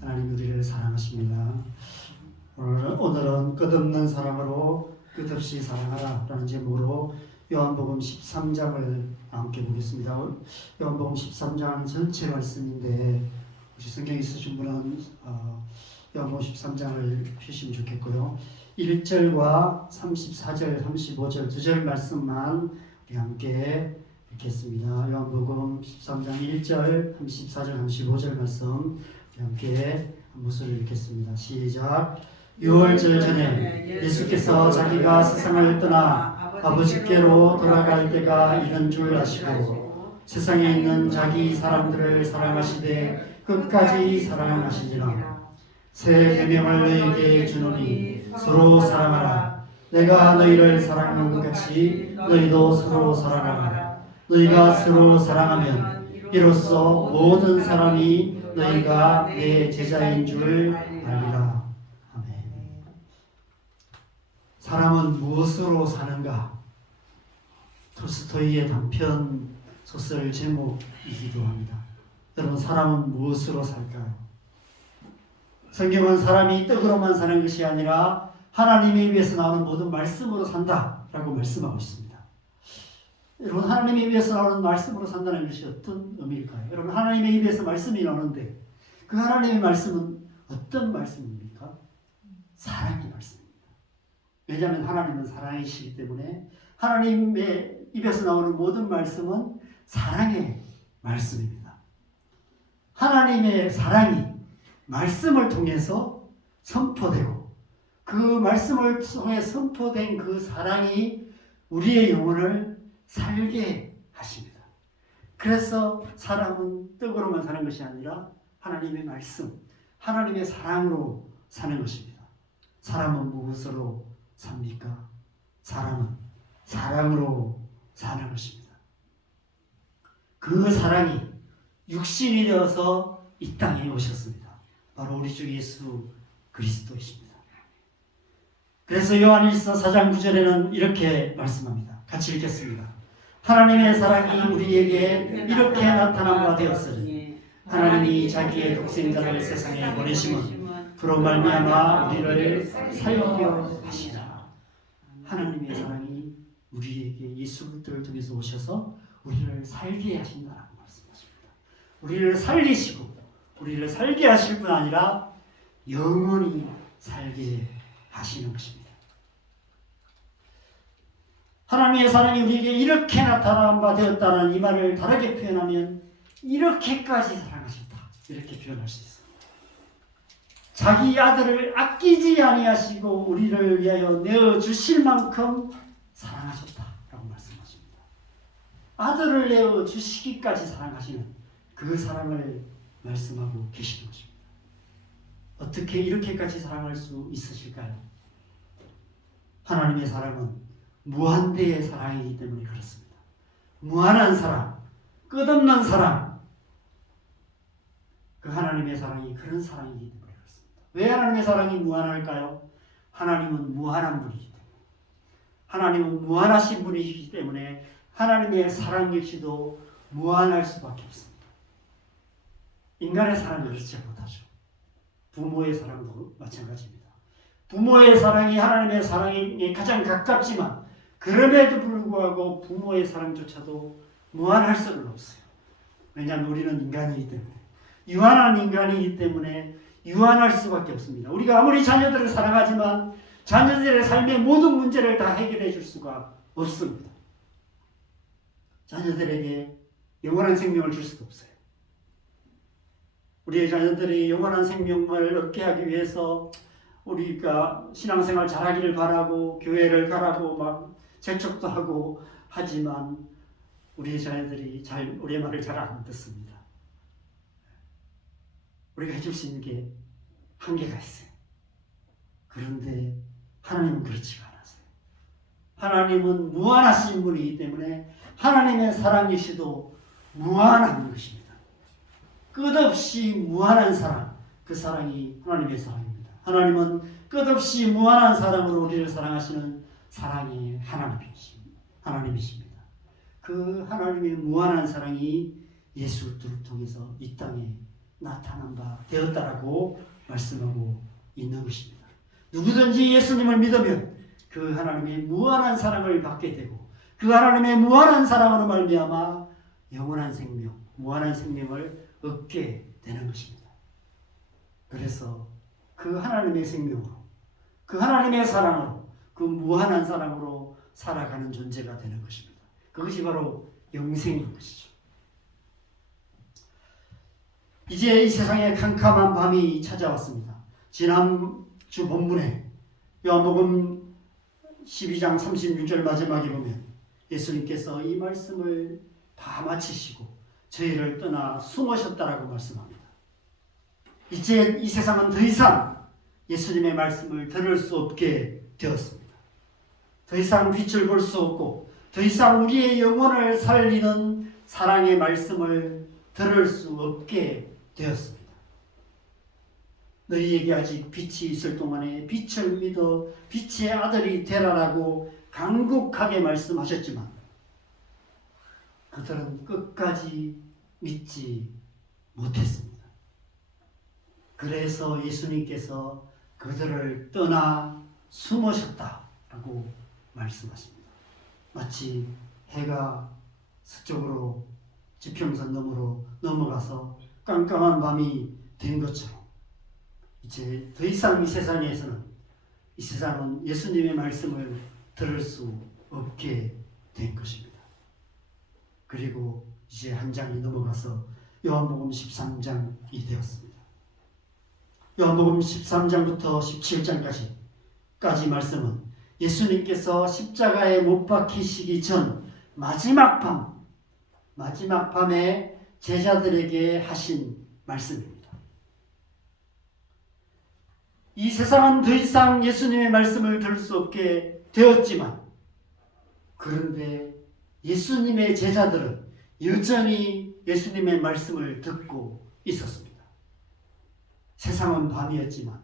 하나님 우리를 사랑하십니다. 오늘은 끝없는 사랑으로 끝없이 사랑하라 라는 제목으로 요한복음 13장을 함께 보겠습니다. 요한복음 13장 전체 말씀인데 혹시 성경 있으신 분은 요한복음 13장을 펴시면 좋겠고요. 1절과 34절, 35절 두 절 말씀만 우리 함께 읽겠습니다. 요한복음 13장 1절, 34절, 35절 말씀 함께 한 목소리를 읽겠습니다. 시작. 6월절 전에 예수께서 자기가 세상을 떠나 아버지께로 돌아갈 때가 이른 줄 아시고 세상에 있는 자기 사람들을 사랑하시되 끝까지 사랑하시니라. 새 계명을 너희에게 주노니 서로 사랑하라. 내가 너희를 사랑한 것 같이 너희도 서로 사랑하라. 너희가 서로 사랑하면 이로써 모든 사람이 너희가 내 제자인 줄 알리라. 아멘. 사람은 무엇으로 사는가? 톨스토이의 단편 소설 제목이기도 합니다. 여러분, 사람은 무엇으로 살까요? 성경은 사람이 떡으로만 사는 것이 아니라 하나님의 입에서 나오는 모든 말씀으로 산다라고 말씀하고 있습니다. 여러분, 하나님의 입에서 나오는 말씀으로 산다는 것이 어떤 의미일까요? 여러분, 하나님의 입에서 말씀이 나오는데 그 하나님의 말씀은 어떤 말씀입니까? 사랑의 말씀입니다. 왜냐하면 하나님은 사랑이시기 때문에 하나님의 입에서 나오는 모든 말씀은 사랑의 말씀입니다. 하나님의 사랑이 말씀을 통해서 선포되고 그 말씀을 통해 선포된 그 사랑이 우리의 영혼을 살게 하십니다. 그래서 사람은 떡으로만 사는 것이 아니라 하나님의 말씀, 하나님의 사랑으로 사는 것입니다. 사람은 무엇으로 삽니까? 사람은 사랑으로 사는 것입니다. 그 사랑이 육신이 되어서 이 땅에 오셨습니다. 바로 우리 주 예수 그리스도이십니다. 그래서 요한일서 4장 9절에는 이렇게 말씀합니다. 같이 읽겠습니다. 하나님의 사랑이 우리에게 이렇게 나타난 바 되었으니 하나님이 자기의 독생자를 세상에 보내심은 그로 말미암아 우리를 살려 하시라. 하나님의 사랑이 우리에게 예수 그리스도를 통해서 오셔서 우리를 살게 하신다라고 말씀하십니다. 우리를 살리시고 우리를 살게 하실 뿐 아니라 영원히 살게 하시는 것입니다. 하나님의 사랑이 우리에게 이렇게 나타난 바 되었다는 이 말을 다르게 표현하면 이렇게까지 사랑하셨다, 이렇게 표현할 수 있습니다. 자기 아들을 아끼지 아니하시고 우리를 위하여 내어주실 만큼 사랑하셨다라고 말씀하십니다. 아들을 내어주시기까지 사랑하시는 그 사랑을 말씀하고 계시는 것입니다. 어떻게 이렇게까지 사랑할 수 있으실까요? 하나님의 사랑은 무한대의 사랑이기 때문에 그렇습니다. 무한한 사랑, 끝없는 사랑. 그 하나님의 사랑이 그런 사랑이기 때문에 그렇습니다. 왜 하나님의 사랑이 무한할까요? 하나님은 무한한 분이기 때문에. 하나님은 무한하신 분이시기 때문에 하나님의 사랑 역시도 무한할 수밖에 없습니다. 인간의 사랑을 그렇지 못하죠. 부모의 사랑도 마찬가지입니다. 부모의 사랑이 하나님의 사랑에 가장 가깝지만 그럼에도 불구하고 부모의 사랑조차도 무한할 수는 없어요. 왜냐하면 우리는 인간이기 때문에, 유한한 인간이기 때문에 유한할 수밖에 없습니다. 우리가 아무리 자녀들을 사랑하지만 자녀들의 삶의 모든 문제를 다 해결해 줄 수가 없습니다. 자녀들에게 영원한 생명을 줄 수도 없어요. 우리의 자녀들이 영원한 생명을 얻게 하기 위해서 우리가 신앙생활 잘하기를 바라고 교회를 가라고 막 재촉도 하고 하지만 우리의 자녀들이 우리의 말을 잘 안 듣습니다. 우리가 해줄 수 있는 게 한계가 있어요. 그런데 하나님은 그렇지가 않으세요. 하나님은 무한하신 분이기 때문에 하나님의 사랑 역시도 무한한 것입니다. 끝없이 무한한 사랑, 그 사랑이 하나님의 사랑입니다. 하나님은 끝없이 무한한 사랑으로 우리를 사랑하시는 사랑의 하나님이십니다. 그 하나님의 무한한 사랑이 예수 그리스도를 통해서 이 땅에 나타난 바 되었다라고 말씀하고 있는 것입니다. 누구든지 예수님을 믿으면 그 하나님의 무한한 사랑을 받게 되고 그 하나님의 무한한 사랑으로 말미암아 영원한 생명, 무한한 생명을 얻게 되는 것입니다. 그래서 그 하나님의 생명으로, 그 하나님의 사랑으로, 그 무한한 사랑으로 살아가는 존재가 되는 것입니다. 그것이 바로 영생인 것이죠. 이제 이 세상에 캄캄한 밤이 찾아왔습니다. 지난주 본문에 요한복음 12장 36절 마지막에 보면 예수님께서 이 말씀을 다 마치시고 저희를 떠나 숨으셨다라고 말씀합니다. 이제 이 세상은 더 이상 예수님의 말씀을 들을 수 없게 되었습니다. 더 이상 빛을 볼 수 없고 더 이상 우리의 영혼을 살리는 사랑의 말씀을 들을 수 없게 되었습니다. 너희에게 아직 빛이 있을 동안에 빛을 믿어 빛의 아들이 되라라고 간곡하게 말씀하셨지만 그들은 끝까지 믿지 못했습니다. 그래서 예수님께서 그들을 떠나 숨으셨다라고 말씀하십니다. 마치 해가 서쪽으로 지평선 너머로 넘어가서 깜깜한 밤이 된 것처럼 이제 더 이상 이 세상은 예수님의 말씀을 들을 수 없게 된 것입니다. 그리고 이제 한 장이 넘어가서 요한복음 13장이 되었습니다. 요한복음 13장부터 17장까지 말씀은 예수님께서 십자가에 못 박히시기 전 마지막 밤에 제자들에게 하신 말씀입니다. 이 세상은 더 이상 예수님의 말씀을 들을 수 없게 되었지만 그런데 예수님의 제자들은 여전히 예수님의 말씀을 듣고 있었습니다. 세상은 밤이었지만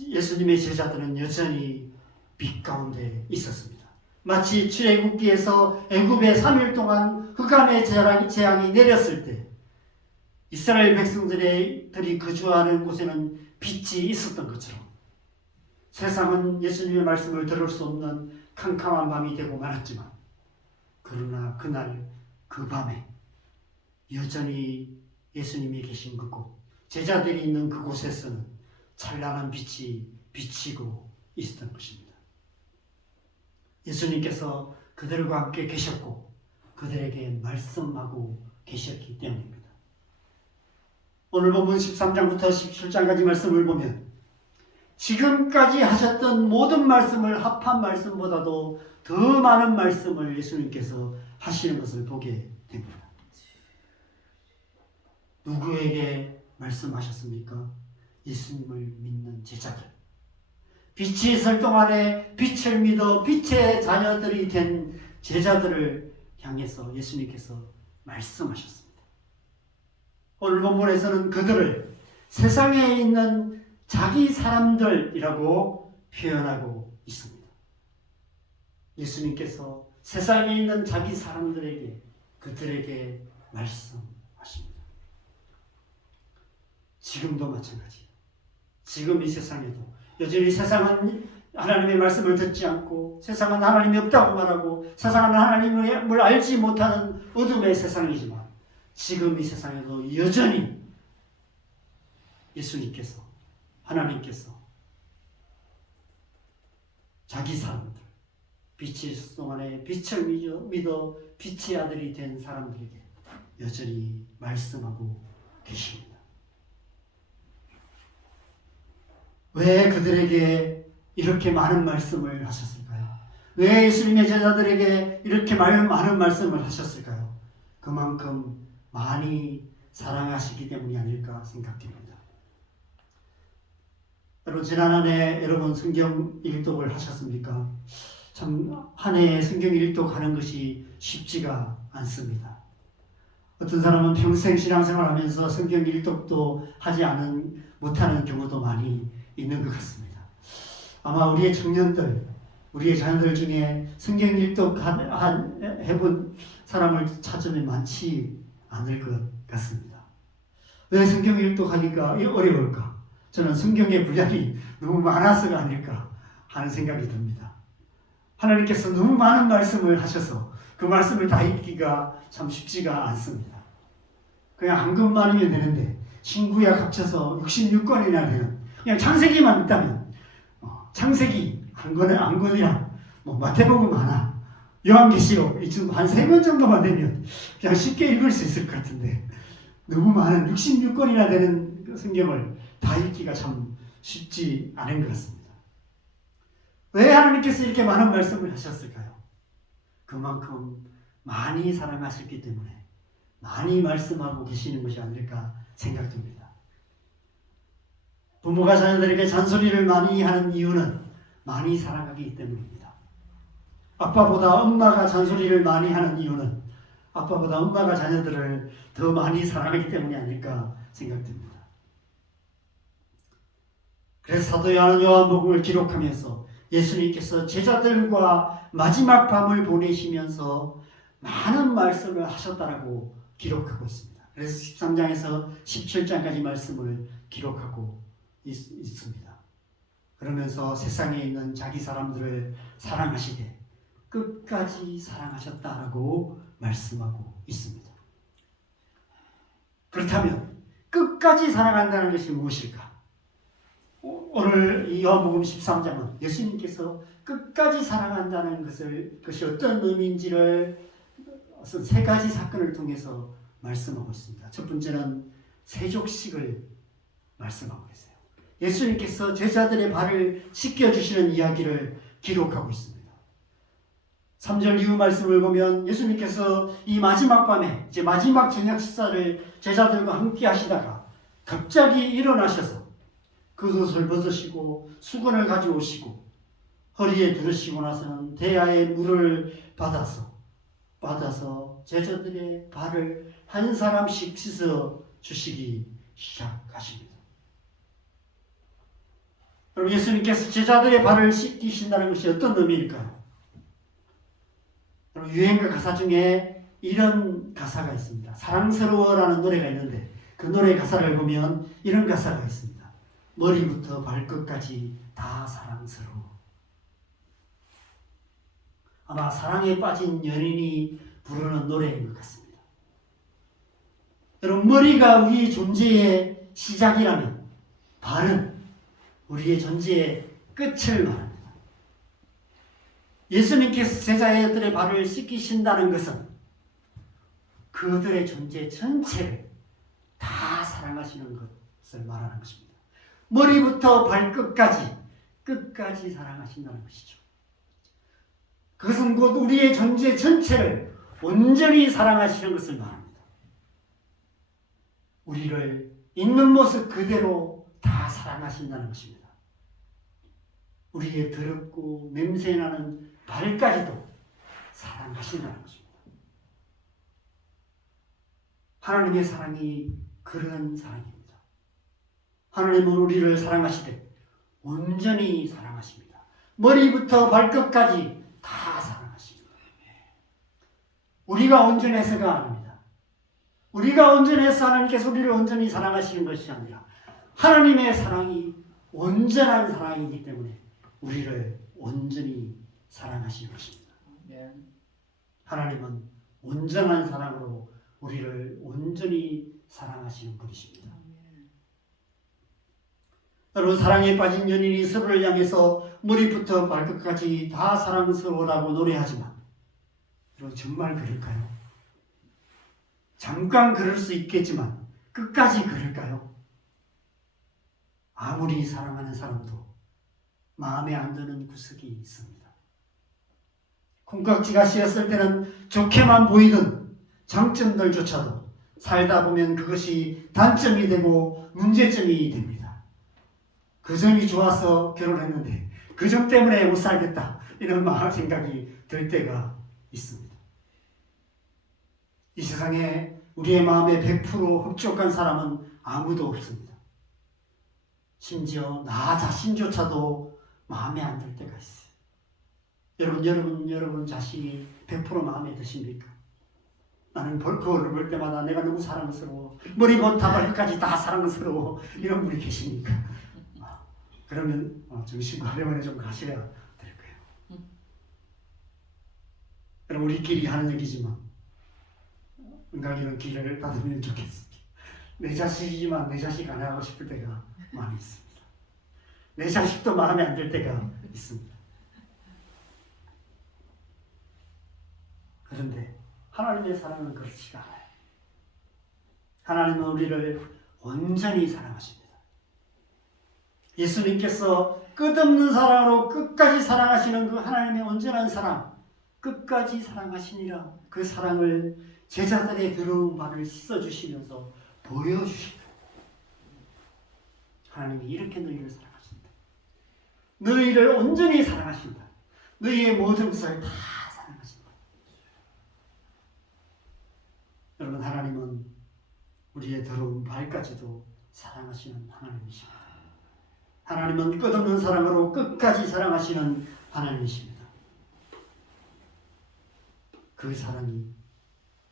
예수님의 제자들은 여전히 빛 가운데 있었습니다. 마치 출애굽기에서 애굽에 3일 동안 흑암의 재앙이 내렸을 때 이스라엘 백성들이 거주하는 곳에는 빛이 있었던 것처럼 세상은 예수님의 말씀을 들을 수 없는 캄캄한 밤이 되고 말았지만 그러나 그날 그 밤에 여전히 예수님이 계신 그곳, 제자들이 있는 그곳에서는 찬란한 빛이 비치고 있었던 것입니다. 예수님께서 그들과 함께 계셨고 그들에게 말씀하고 계셨기 때문입니다. 오늘 본문 13장부터 17장까지 말씀을 보면 지금까지 하셨던 모든 말씀을 합한 말씀보다도 더 많은 말씀을 예수님께서 하시는 것을 보게 됩니다. 누구에게 말씀하셨습니까? 예수님을 믿는 제자들. 빛이 있을 동안에 빛을 믿어 빛의 자녀들이 된 제자들을 향해서 예수님께서 말씀하셨습니다. 오늘 본문에서는 그들을 세상에 있는 자기 사람들이라고 표현하고 있습니다. 예수님께서 세상에 있는 자기 사람들에게 그들에게 말씀하십니다. 지금도 마찬가지예요. 지금 이 세상에도 여전히 세상은 하나님의 말씀을 듣지 않고 세상은 하나님이 없다고 말하고 세상은 하나님을 알지 못하는 어둠의 세상이지만 지금 이 세상에도 여전히 예수님께서 하나님께서 자기 사람들 빛이 있을 동안에 빛을 믿어 빛의 아들이 된 사람들에게 여전히 말씀하고 계십니다. 왜 그들에게 이렇게 많은 말씀을 하셨을까요? 왜 예수님의 제자들에게 이렇게 많은 말씀을 하셨을까요? 그만큼 많이 사랑하시기 때문이 아닐까 생각됩니다. 여러분 지난 한 해 여러분 성경 일독을 하셨습니까? 참 한 해에 성경 일독하는 것이 쉽지가 않습니다. 어떤 사람은 평생 신앙생활하면서 성경 일독도 하지 못하는 경우도 많이 있는 것 같습니다. 아마 우리의 청년들, 우리의 자녀들 중에 성경 일독 해본 사람을 찾으면 많지 않을 것 같습니다. 왜 성경 일독하기가 어려울까? 저는 성경의 분량이 너무 많아서가 아닐까 하는 생각이 듭니다. 하나님께서 너무 많은 말씀을 하셔서 그 말씀을 다 읽기가 참 쉽지가 않습니다. 그냥 한 권만이면 되는데 신구약 합쳐서 66권이나 되는, 그냥 창세기만 있다면 창세기 한 권이랑 마태복음 하나, 요한계시록 이쯤 한 3권 정도만 되면 그냥 쉽게 읽을 수 있을 것 같은데, 너무 많은 66권이나 되는 성경을 다 읽기가 참 쉽지 않은 것 같습니다. 왜 하나님께서 이렇게 많은 말씀을 하셨을까요? 그만큼 많이 사랑하셨기 때문에 많이 말씀하고 계시는 것이 아닐까 생각됩니다. 부모가 자녀들에게 잔소리를 많이 하는 이유는 많이 사랑하기 때문입니다. 아빠보다 엄마가 잔소리를 많이 하는 이유는 아빠보다 엄마가 자녀들을 더 많이 사랑하기 때문이 아닐까 생각됩니다. 그래서 사도 요한복음을 기록하면서 예수님께서 제자들과 마지막 밤을 보내시면서 많은 말씀을 하셨다라고 기록하고 있습니다. 그래서 13장에서 17장까지 말씀을 기록하고 있습니다. 그러면서 세상에 있는 자기 사람들을 사랑하시되 끝까지 사랑하셨다라고 말씀하고 있습니다. 그렇다면 끝까지 사랑한다는 것이 무엇일까? 오늘 이 요한복음 13장은 예수님께서 끝까지 사랑한다는 것이 어떤 의미인지를 3가지 사건을 통해서 말씀하고 있습니다. 첫 번째는 세족식을 말씀하고 있어요. 예수님께서 제자들의 발을 씻겨주시는 이야기를 기록하고 있습니다. 3절 이후 말씀을 보면 예수님께서 이 마지막 밤에 이제 마지막 저녁 식사를 제자들과 함께 하시다가 갑자기 일어나셔서 겉옷을 벗으시고 수건을 가져오시고 허리에 두르시고 나서는 대야에 물을 받아서 제자들의 발을 한 사람씩 씻어 주시기 시작하십니다. 그럼 예수님께서 제자들의 발을 씻기신다는 것이 어떤 의미일까요? 유행가 가사 중에 이런 가사가 있습니다. 사랑스러워라는 노래가 있는데 그 노래 가사를 보면 이런 가사가 있습니다. 머리부터 발끝까지 다 사랑스러워. 아마 사랑에 빠진 연인이 부르는 노래인 것 같습니다. 여러분, 머리가 우리 존재의 시작이라면 발은 우리의 존재의 끝을 말합니다. 예수님께서 제자들의 발을 씻기신다는 것은 그들의 존재 전체를 다 사랑하시는 것을 말하는 것입니다. 머리부터 발끝까지 끝까지 사랑하신다는 것이죠. 그것은 곧 우리의 존재 전체를 온전히 사랑하시는 것을 말합니다. 우리를 있는 모습 그대로 다 사랑하신다는 것입니다. 우리의 더럽고 냄새나는 발까지도 사랑하신다는 것입니다. 하나님의 사랑이 그런 사랑입니다. 하나님은 우리를 사랑하시되 온전히 사랑하십니다. 머리부터 발끝까지 다 사랑하십니다. 우리가 온전해서가 아닙니다. 우리가 온전해서 하나님께서 우리를 온전히 사랑하시는 것이 아니라 하나님의 사랑이 온전한 사랑이기 때문에 우리를 온전히 사랑하시는 것입니다. 하나님은 온전한 사랑으로 우리를 온전히 사랑하시는 분이십니다. 여러분, 사랑에 빠진 연인이 서로를 향해서 머리부터 발끝까지 다 사랑스러워라고 노래하지만 여러분, 정말 그럴까요? 잠깐 그럴 수 있겠지만 끝까지 그럴까요? 아무리 사랑하는 사람도 마음에 안 드는 구석이 있습니다. 콩깍지가 씌었을 때는 좋게만 보이던 장점들조차도 살다 보면 그것이 단점이 되고 문제점이 됩니다. 그 점이 좋아서 결혼했는데 그 점 때문에 못 살겠다, 이런 생각이 들 때가 있습니다. 이 세상에 우리의 마음에 100% 흡족한 사람은 아무도 없습니다. 심지어 나 자신조차도 마음에 안 들 때가 있어요. 여러분 자신이 100% 마음에 드십니까? 나는 거울을 볼 때마다 내가 너무 사랑스러워. 머리부터 발끝까지 다 사랑스러워. 이런 분이 계십니까? 그러면 정신과 병원에 좀 가셔야 될 거예요. 여러분 우리끼리 하는 얘기지만 은강이는 기회를 받으면 좋겠습니다. 내 자식이지만 내 자식 안 하고 싶을 때가 많이 있습니다. 내 자식도 마음에 안 들 때가 있습니다. 그런데 하나님의 사랑은 그렇지가 않아요. 하나님은 우리를 온전히 사랑하십니다. 예수님께서 끝없는 사랑으로 끝까지 사랑하시는 그 하나님의 온전한 사랑, 끝까지 사랑하시니라 그 사랑을 제자들의 더러운 발을 씻어주시면서 보여주십니다. 하나님이 이렇게 너희를 사랑하신다. 너희를 온전히 사랑하신다. 너희의 모든 것을 다 사랑하신다. 여러분 하나님은 우리의 더러운 발까지도 사랑하시는 하나님이십니다. 하나님은 끝없는 사랑으로 끝까지 사랑하시는 하나님이십니다. 그 사랑이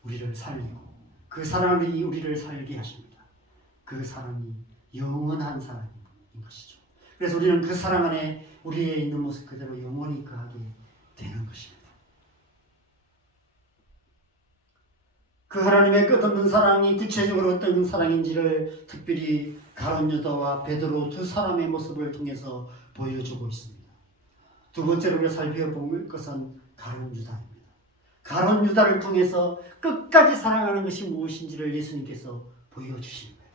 우리를 살리고 그 사랑이 우리를 살게 하십니다. 그 사랑이 영원한 사랑인 것이죠. 그래서 우리는 그 사랑 안에 우리의 있는 모습 그대로 영원히 거하게 되는 것입니다. 그 하나님의 끝없는 사랑이 구체적으로 어떤 사랑인지를 특별히 가룟 유다와 베드로 두 사람의 모습을 통해서 보여주고 있습니다. 두 번째로 우리가 살펴볼 것은 가룟 유다입니다. 가룟 유다를 통해서 끝까지 사랑하는 것이 무엇인지를 예수님께서 보여주신 거예요.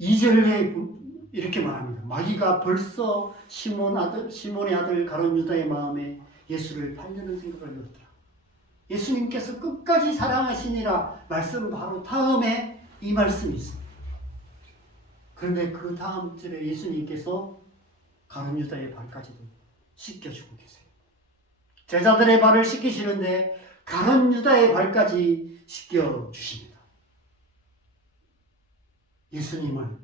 2절에 이렇게 말합니다. 마귀가 벌써 시몬의 아들 가룟 유다의 마음에 예수를 팔려는 생각을 넣었더라. 예수님께서 끝까지 사랑하시니라 말씀 바로 다음에 이 말씀이 있습니다. 그런데 그 다음 절에 예수님께서 가룟 유다의 발까지도 씻겨주고 계세요. 제자들의 발을 씻기시는데 가룟 유다의 발까지 씻겨주십니다. 예수님을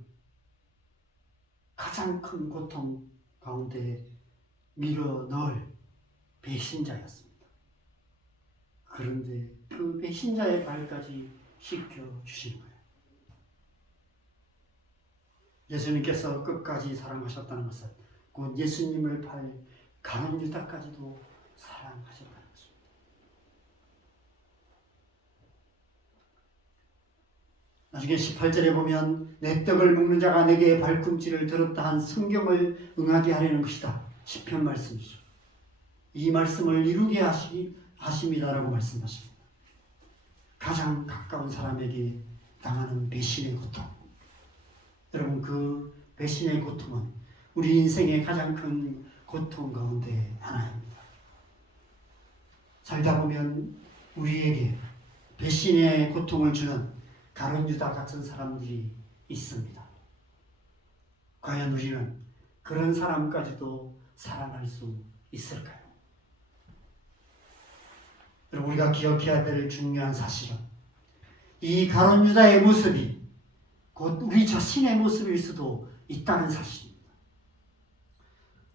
가장 큰 고통 가운데 밀어 넣을 배신자였습니다. 그런데 그 배신자의 발까지 씻겨주신 거예요. 예수님께서 끝까지 사랑하셨다는 것은 곧 예수님을 팔 가룟 유다까지도 사랑하셨다는 것입니다. 나중에 18절에 보면 내 떡을 먹는 자가 내게 발꿈치를 들었다 한 성경을 응하게 하려는 것이다. 시편 말씀이죠. 이 말씀을 이루게 하심이다라고 말씀하십니다. 가장 가까운 사람에게 당하는 배신의 고통. 여러분 그 배신의 고통은 우리 인생의 가장 큰 고통 가운데 하나입니다. 살다 보면 우리에게 배신의 고통을 주는 가룟 유다 같은 사람들이 있습니다. 과연 우리는 그런 사람까지도 사랑할 수 있을까요? 여러분 우리가 기억해야 될 중요한 사실은 이 가룟 유다의 모습이 곧 우리 자신의 모습일 수도 있다는 사실입니다.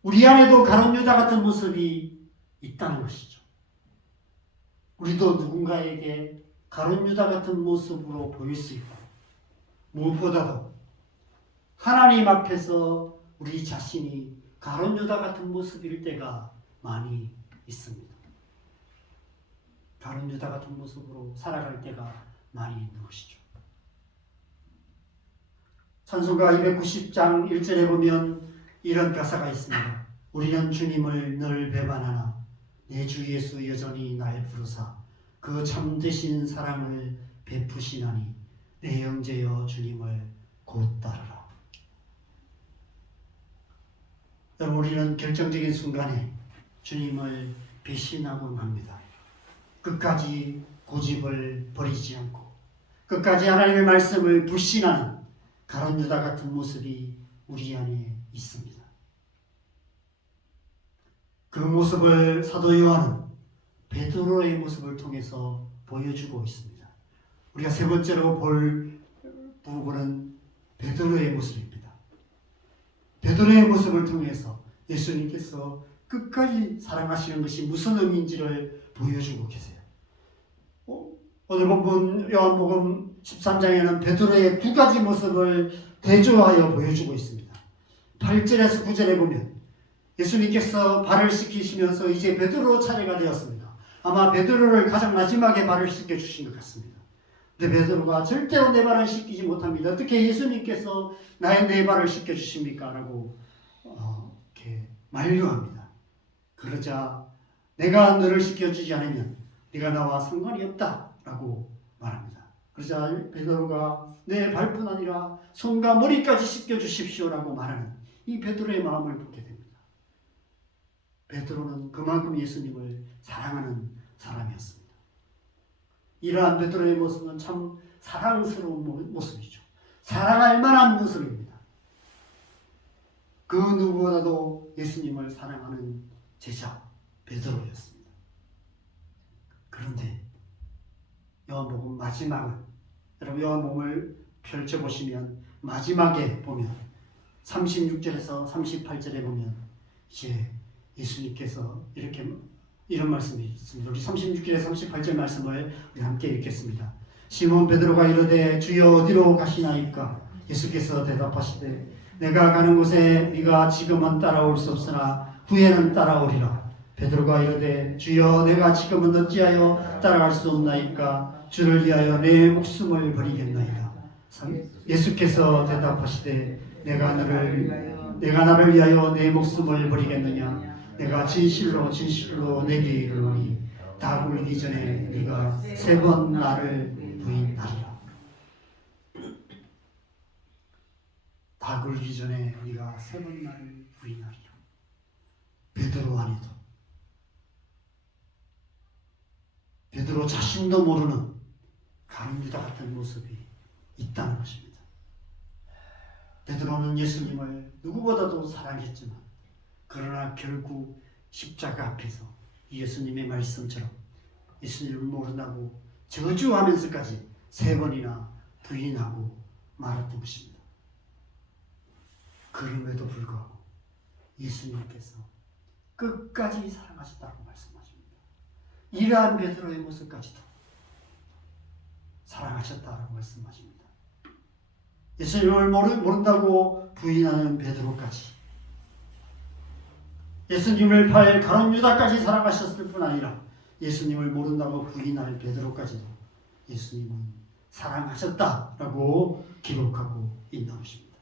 우리 안에도 가룟 유다 같은 모습이 있다는 것이죠. 우리도 누군가에게 가룟 유다 같은 모습으로 보일 수 있고 무엇보다도 하나님 앞에서 우리 자신이 가룟 유다 같은 모습일 때가 많이 있습니다. 가룟 유다 같은 모습으로 살아갈 때가 많이 있는 것이죠. 찬송가 290장 1절에 보면 이런 가사가 있습니다. 우리는 주님을 늘 배반하나 내 주 예수 여전히 날 부르사 그 참되신 사랑을 베푸시나니 내 형제여 주님을 곧 따르라. 여러분 우리는 결정적인 순간에 주님을 배신하곤 합니다. 끝까지 고집을 버리지 않고 끝까지 하나님의 말씀을 불신하는 가룟 유다 같은 모습이 우리 안에 있습니다. 그 모습을 사도 요한은 베드로의 모습을 통해서 보여주고 있습니다. 우리가 세 번째로 볼 부분은 베드로의 모습입니다. 베드로의 모습을 통해서 예수님께서 끝까지 사랑하시는 것이 무슨 의미인지를 보여주고 계세요. 오늘 본문 요한복음 13장에는 베드로의 두 가지 모습을 대조하여 보여주고 있습니다. 8절에서 9절에 보면 예수님께서 발을 씻기시면서 이제 베드로 차례가 되었습니다. 아마 베드로를 가장 마지막에 발을 씻겨주신 것 같습니다. 근데 베드로가 절대로 내 발을 씻기지 못합니다. 어떻게 예수님께서 내 발을 씻겨주십니까? 라고 이렇게 만류합니다. 그러자 내가 너를 씻겨주지 않으면 네가 나와 상관이 없다 라고 말합니다. 그러자 베드로가 내 발뿐 아니라 손과 머리까지 씻겨주십시오 라고 말하는 이 베드로의 마음을 보게 됩니다. 베드로는 그만큼 예수님을 사랑하는 사람이었습니다. 이러한 베드로의 모습은 참 사랑스러운 모습이죠. 사랑할 만한 모습입니다. 그 누구보다도 예수님을 사랑하는 제자 베드로였습니다. 그런데 요한복음 마지막은, 여러분 요한복음을 펼쳐보시면 마지막에 보면 36절에서 38절에 보면 이제 예수님께서 이런 말씀이 있습니다. 우리 36절에 38절 말씀을 우리 함께 읽겠습니다. 시몬 베드로가 이르되 주여 어디로 가시나이까? 예수께서 대답하시되 내가 가는 곳에 네가 지금은 따라올 수 없으나 후에는 따라오리라. 베드로가 이르되 주여 내가 지금은 어찌하여 따라갈 수 없나이까? 주를 위하여 내 목숨을 버리겠나이다. 예수께서 대답하시되 내가 나를 위하여 내 목숨을 버리겠느냐? 내가 진실로 진실로 내게 이르노니 다 굴기 전에 네가 3번 나를 부인하리라. 다 굴기 전에 네가 3번 나를 부인하리라. 베드로 안에도 베드로 자신도 모르는 가룟유다 같은 모습이 있다는 것입니다. 베드로는 예수님을 누구보다도 사랑했지만 그러나 결국 십자가 앞에서 예수님의 말씀처럼 예수님을 모른다고 저주하면서까지 3번이나 부인하고 말았던 것입니다. 그럼에도 불구하고 예수님께서 끝까지 사랑하셨다고 말씀하십니다. 이러한 베드로의 모습까지도 사랑하셨다고 말씀하십니다. 예수님을 모른다고 부인하는 베드로까지, 예수님을 팔 가룟 유다까지 사랑하셨을 뿐 아니라 예수님을 모른다고 부인할 베드로까지도 예수님은 사랑하셨다라고 기록하고 있는 것입니다.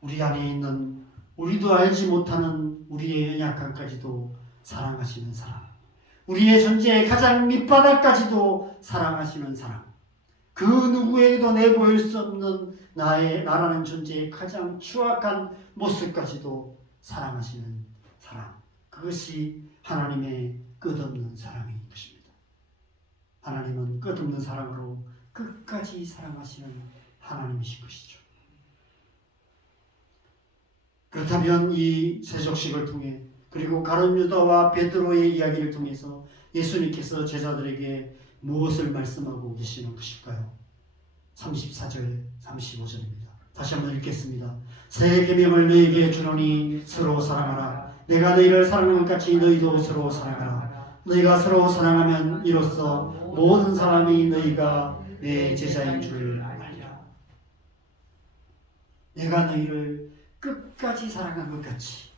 우리 안에 있는 우리도 알지 못하는 우리의 연약함까지도 사랑하시는 사랑, 우리의 존재의 가장 밑바닥까지도 사랑하시는 사랑, 그 누구에게도 내보일 수 없는 나라는 존재의 가장 추악한 모습까지도 사랑하시는 사랑, 그것이 하나님의 끝없는 사랑인 것입니다. 하나님은 끝없는 사랑으로 끝까지 사랑하시는 하나님이신 것이죠. 그렇다면 이 세족식을 통해, 그리고 가룟 유다와 베드로의 이야기를 통해서 예수님께서 제자들에게 무엇을 말씀하고 계시는 것일까요? 34절, 35절입니다. 다시 한번 읽겠습니다. 새 계명을 너희에게 주노니 서로 사랑하라. 내가 너희를 사랑한 것 같이 너희도 서로 사랑하라. 너희가 서로 사랑하면 이로써 모든 사람이 너희가 내 제자인 줄 알리라. 내가 너희를 끝까지 사랑한 것 같이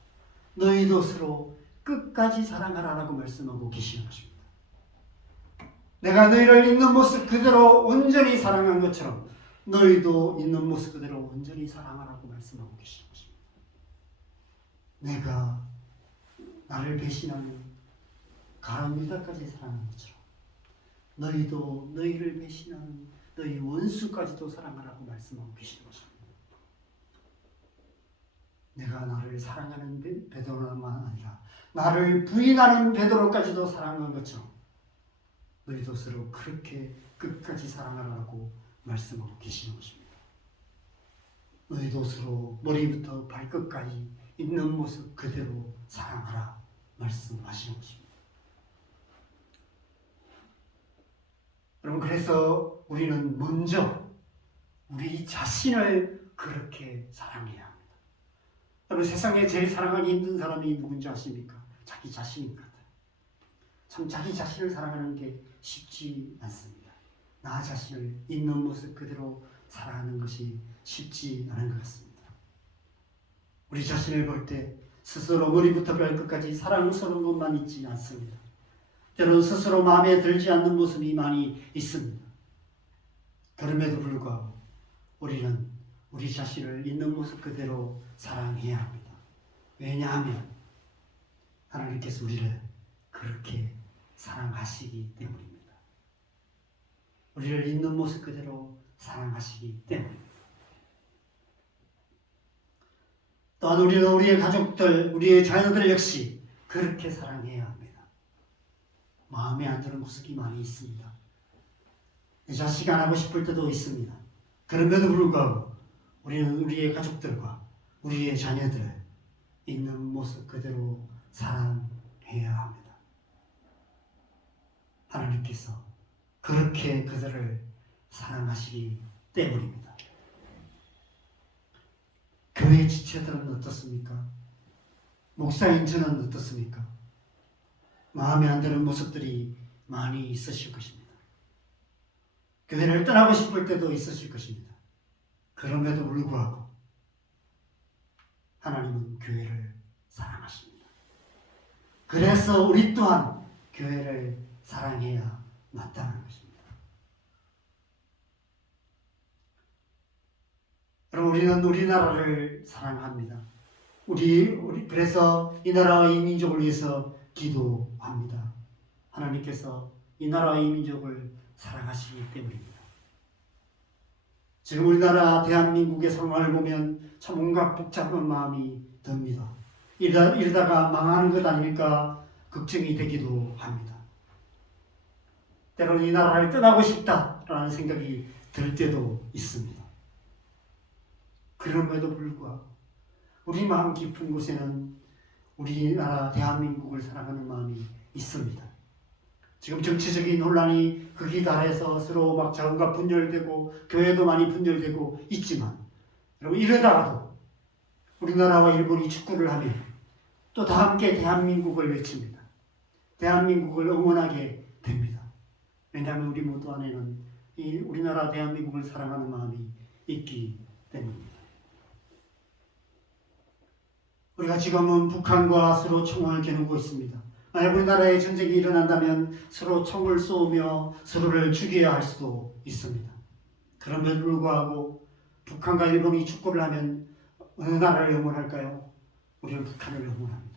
너희도 서로 끝까지 사랑하라라고 말씀하고 계시는 것입니다. 내가 너희를 있는 모습 그대로 온전히 사랑한 것처럼 너희도 있는 모습 그대로 온전히 사랑하라고 말씀하고 계시는 것입니다. 내가 나를 배신하는 가룟 유다까지 사랑한 것처럼 너희도 너희를 배신하는 너희 원수까지도 사랑하라고 말씀하고 계시는 것입니다. 내가 나를 사랑하는 베드로만 아니라 나를 부인하는 베드로까지도 사랑한 것처럼 너희도 서로 그렇게 끝까지 사랑하라고 말씀하고 계시는 것입니다. 너희도 서로 머리부터 발끝까지 있는 모습 그대로 사랑하라 말씀하시는 것입니다. 여러분, 그래서 우리는 먼저 우리 자신을 그렇게 사랑해야 합니다. 여러분, 세상에 제일 사랑하기 힘든 사람이 누군지 아십니까? 자기 자신인 것 같아요. 참 자기 자신을 사랑하는 게 쉽지 않습니다. 나 자신을 있는 모습 그대로 사랑하는 것이 쉽지 않은 것 같습니다. 우리 자신을 볼 때 스스로 머리부터 발끝까지 사랑스러운 것만 있지 않습니다. 때로는 스스로 마음에 들지 않는 모습이 많이 있습니다. 그럼에도 불구하고 우리는 우리 자신을 있는 모습 그대로 사랑해야 합니다. 왜냐하면 하나님께서 우리를 그렇게 사랑하시기 때문입니다. 우리를 있는 모습 그대로 사랑하시기 때문입니다. 또한 우리는 우리의 가족들, 우리의 자녀들 역시 그렇게 사랑해야 합니다. 마음에 안 드는 모습이 많이 있습니다. 내 자식 안 하고 싶을 때도 있습니다. 그럼에도 불구하고 우리는 우리의 가족들과 우리의 자녀들 있는 모습 그대로 사랑해야 합니다. 하나님께서 그렇게 그들을 사랑하시기 때문입니다. 교회 지체들은 어떻습니까? 목사인 저는 어떻습니까? 마음에 안 드는 모습들이 많이 있으실 것입니다. 교회를 떠나고 싶을 때도 있으실 것입니다. 그럼에도 불구하고 하나님은 교회를 사랑하십니다. 그래서 우리 또한 교회를 사랑해야 마땅한 것입니다. 그럼 우리는 우리나라를 사랑합니다. 그래서 이 나라와 이 민족을 위해서 기도합니다. 하나님께서 이 나라와 이 민족을 사랑하시기 때문입니다. 지금 우리나라 대한민국의 상황을 보면 참 온갖 복잡한 마음이 듭니다. 이러다가 망하는 것 아닐까 걱정이 되기도 합니다. 때로는 이 나라를 떠나고 싶다라는 생각이 들 때도 있습니다. 그럼에도 불구하고 우리 마음 깊은 곳에는 우리나라 대한민국을 사랑하는 마음이 있습니다. 지금 정치적인 혼란이 극이 달해서 서로 막 자우가 분열되고 교회도 많이 분열되고 있지만 여러분 이러다가도 우리나라와 일본이 축구를 하면 또 다 함께 대한민국을 외칩니다. 대한민국을 응원하게 됩니다. 왜냐하면 우리 모두 안에는 이 우리나라 대한민국을 사랑하는 마음이 있기 때문입니다. 우리가 지금은 북한과 서로 총을 겨누고 있습니다. 만약 우리나라에 전쟁이 일어난다면 서로 총을 쏘며 서로를 죽여야 할 수도 있습니다. 그럼에도 불구하고 북한과 일본이 축구를 하면 어느 나라를 응원할까요? 우리는 북한을 응원합니다.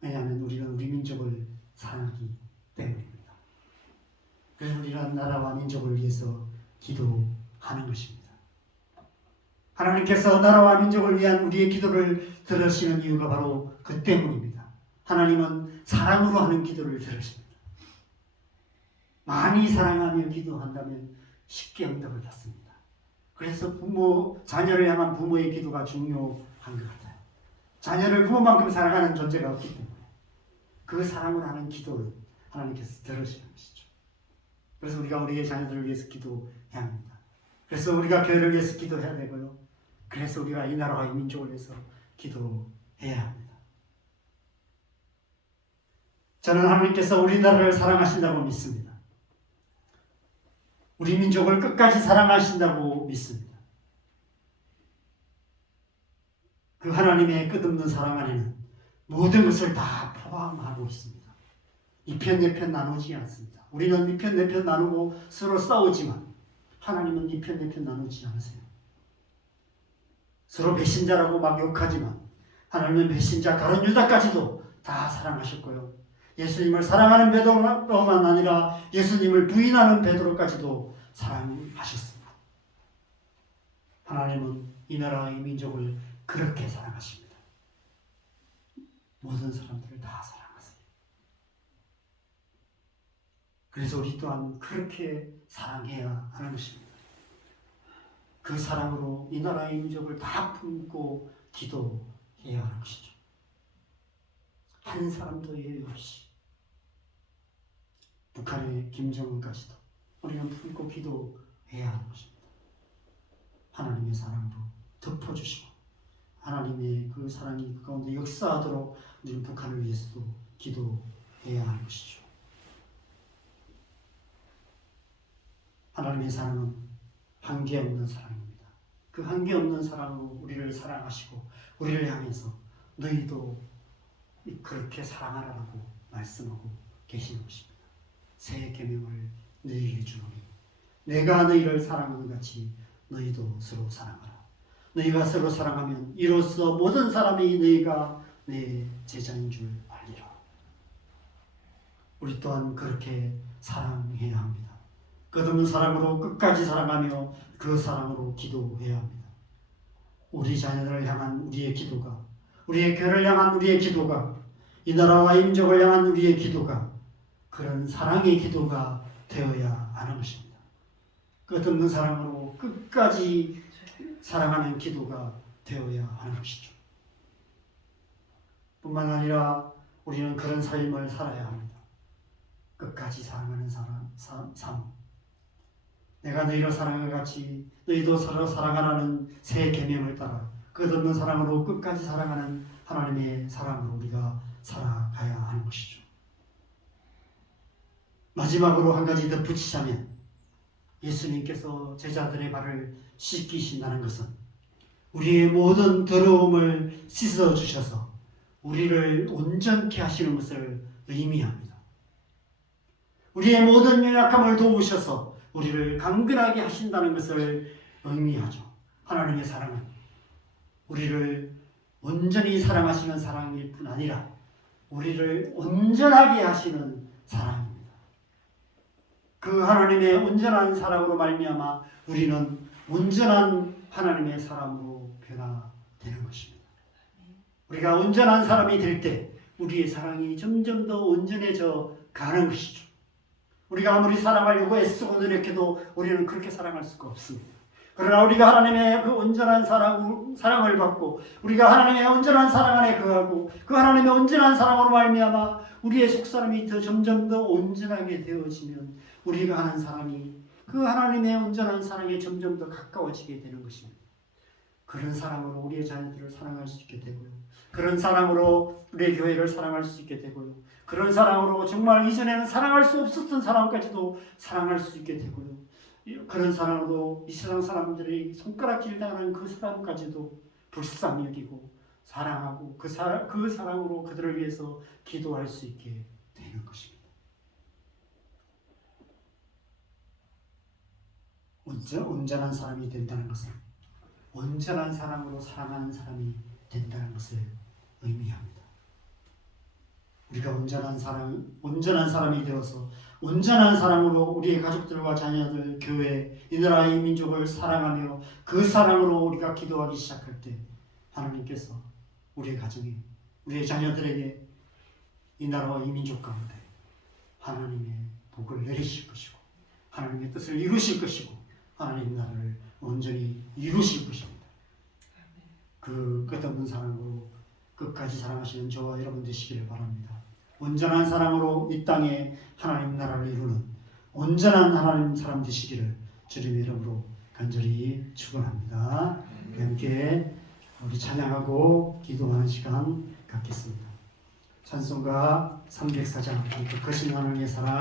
왜냐하면 우리는 우리 민족을 사랑하기 때문입니다. 그래서 우리는 나라와 민족을 위해서 기도하는 것입니다. 하나님께서 나라와 민족을 위한 우리의 기도를 들으시는 이유가 바로 그 때문입니다. 하나님은 사랑으로 하는 기도를 들으십니다. 많이 사랑하며 기도한다면 쉽게 응답을 받습니다. 그래서 자녀를 향한 부모의 기도가 중요한 것 같아요. 자녀를 부모만큼 사랑하는 존재가 없기 때문에 그 사랑으로 하는 기도를 하나님께서 들으시는 것이죠. 그래서 우리가 우리의 자녀들을 위해서 기도해야 합니다. 그래서 우리가 교회를 위해서 기도해야 되고요. 그래서 우리가 이 나라와 이 민족을 위해서 기도해야 합니다. 저는 하나님께서 우리나라를 사랑하신다고 믿습니다. 우리 민족을 끝까지 사랑하신다고 믿습니다. 그 하나님의 끝없는 사랑 안에는 모든 것을 다 포함하고 있습니다. 이 편 내 편 나누지 않습니다. 우리는 이 편 내 편 나누고 서로 싸우지만 하나님은 이 편 내 편 나누지 않으세요. 서로 배신자라고 막 욕하지만 하나님은 배신자 가룟 유다까지도 다 사랑하셨고요. 예수님을 사랑하는 베드로만 아니라 예수님을 부인하는 베드로까지도 사랑하셨습니다. 하나님은 이 나라와 이 민족을 그렇게 사랑하십니다. 모든 사람들을 다 사랑하세요. 그래서 우리 또한 그렇게 사랑해야 하는 것입니다. 그 사랑으로 이 나라의 민족을 다 품고 기도해야 하는 것이죠. 한 사람도 예외 없이 북한의 김정은까지도 우리는 품고 기도해야 하는 것입니다. 하나님의 사랑으로 덮어주시고 하나님의 그 사랑이 그 가운데 역사하도록 우리는 북한을 위해서도 기도해야 하는 것이죠. 하나님의 사랑은 한계없는 사랑입니다. 그 한계없는 사랑으로 우리를 사랑하시고 우리를 향해서 너희도 그렇게 사랑하라고 말씀하고 계시는 것입니다. 새 계명을 너희에게 주노니 내가 너희를 사랑하는 같이 너희도 서로 사랑하라. 너희가 서로 사랑하면 이로써 모든 사람이 너희가 내 제자인 줄 알리라. 우리 또한 그렇게 사랑해야 합니다. 끝없는 사랑으로 끝까지 사랑하며 그 사랑으로 기도해야 합니다. 우리 자녀들을 향한 우리의 기도가, 우리의 교회를 향한 우리의 기도가, 이 나라와 민족을 향한 우리의 기도가 그런 사랑의 기도가 되어야 하는 것입니다. 끝없는 사랑으로 끝까지 사랑하는 기도가 되어야 하는 것이죠. 뿐만 아니라 우리는 그런 삶을 살아야 합니다. 끝까지 사랑하는 삶. 내가 너희를 사랑한 같이 너희도 서로 사랑하라는 새 계명을 따라 끝없는 사랑으로 끝까지 사랑하는 하나님의 사랑으로 우리가 살아가야 하는 것이죠. 마지막으로 한 가지 더 붙이자면 예수님께서 제자들의 발을 씻기신다는 것은 우리의 모든 더러움을 씻어주셔서 우리를 온전케 하시는 것을 의미합니다. 우리의 모든 연약함을 도우셔서 우리를 강건하게 하신다는 것을 의미하죠. 하나님의 사랑은 우리를 온전히 사랑하시는 사랑일 뿐 아니라 우리를 온전하게 하시는 사랑입니다. 그 하나님의 온전한 사랑으로 말미암아 우리는 온전한 하나님의 사람으로 변화되는 것입니다. 우리가 온전한 사람이 될 때 우리의 사랑이 점점 더 온전해져 가는 것이죠. 우리가 아무리 사랑하려고 애쓰고 노력해도 우리는 그렇게 사랑할 수가 없습니다. 그러나 우리가 하나님의 그 온전한 사랑을 받고 우리가 하나님의 온전한 사랑 안에 거하고 그 하나님의 온전한 사랑으로 말미암아 우리의 속사람이 더 점점 더 온전하게 되어지면 우리가 하는 사랑이 그 하나님의 온전한 사랑에 점점 더 가까워지게 되는 것입니다. 그런 사랑으로 우리의 자녀들을 사랑할 수 있게 되고요. 그런 사랑으로 우리의 교회를 사랑할 수 있게 되고요. 그런 사랑으로 정말 이전에는 사랑할 수 없었던 사람까지도 사랑할 수 있게 되고요. 그런 사랑으로 이 세상 사람들이 손가락질 당하는 그 사람까지도 불쌍히 여기고 사랑하고 그 사랑으로 그들을 위해서 기도할 수 있게 되는 것입니다. 온전한 사람이 된다는 것은 온전한 사랑으로 사랑하는 사람이 된다는 것을 의미합니다. 우리가 온전한 사람이 되어서 온전한 사랑으로 우리의 가족들과 자녀들, 교회, 이 나라 이 민족을 사랑하며 그 사랑으로 우리가 기도하기 시작할 때 하나님께서 우리의 가정에, 우리의 자녀들에게 이 나라와 이 민족 가운데 하나님의 복을 내리실 것이고 하나님의 뜻을 이루실 것이고 하나님 나라를 온전히 이루실 것입니다. 그 끝없는 사랑으로 끝까지 사랑하시는 저와 여러분 되시기를 바랍니다. 온전한 사랑으로 이 땅에 하나님 나라를 이루는 온전한 하나님 사람 되시기를 주님의 이름으로 간절히 축원합니다. 함께 우리 찬양하고 기도하는 시간 갖겠습니다. 찬송가 304장 그 크신 하나님의 사랑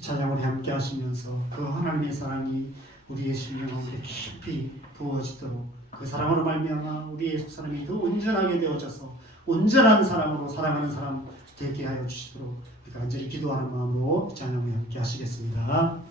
찬양으로 함께 하시면서 그 하나님의 사랑이 우리의 심령 가운데 깊이 부어지도록 그 사랑으로 말미암아 우리의 속사람이 더 온전하게 되어져서 온전한 사랑으로 사랑하는 사람 되게 하여 주시도록 간절히 기도하는 마음으로 찬양을 함께 하시겠습니다.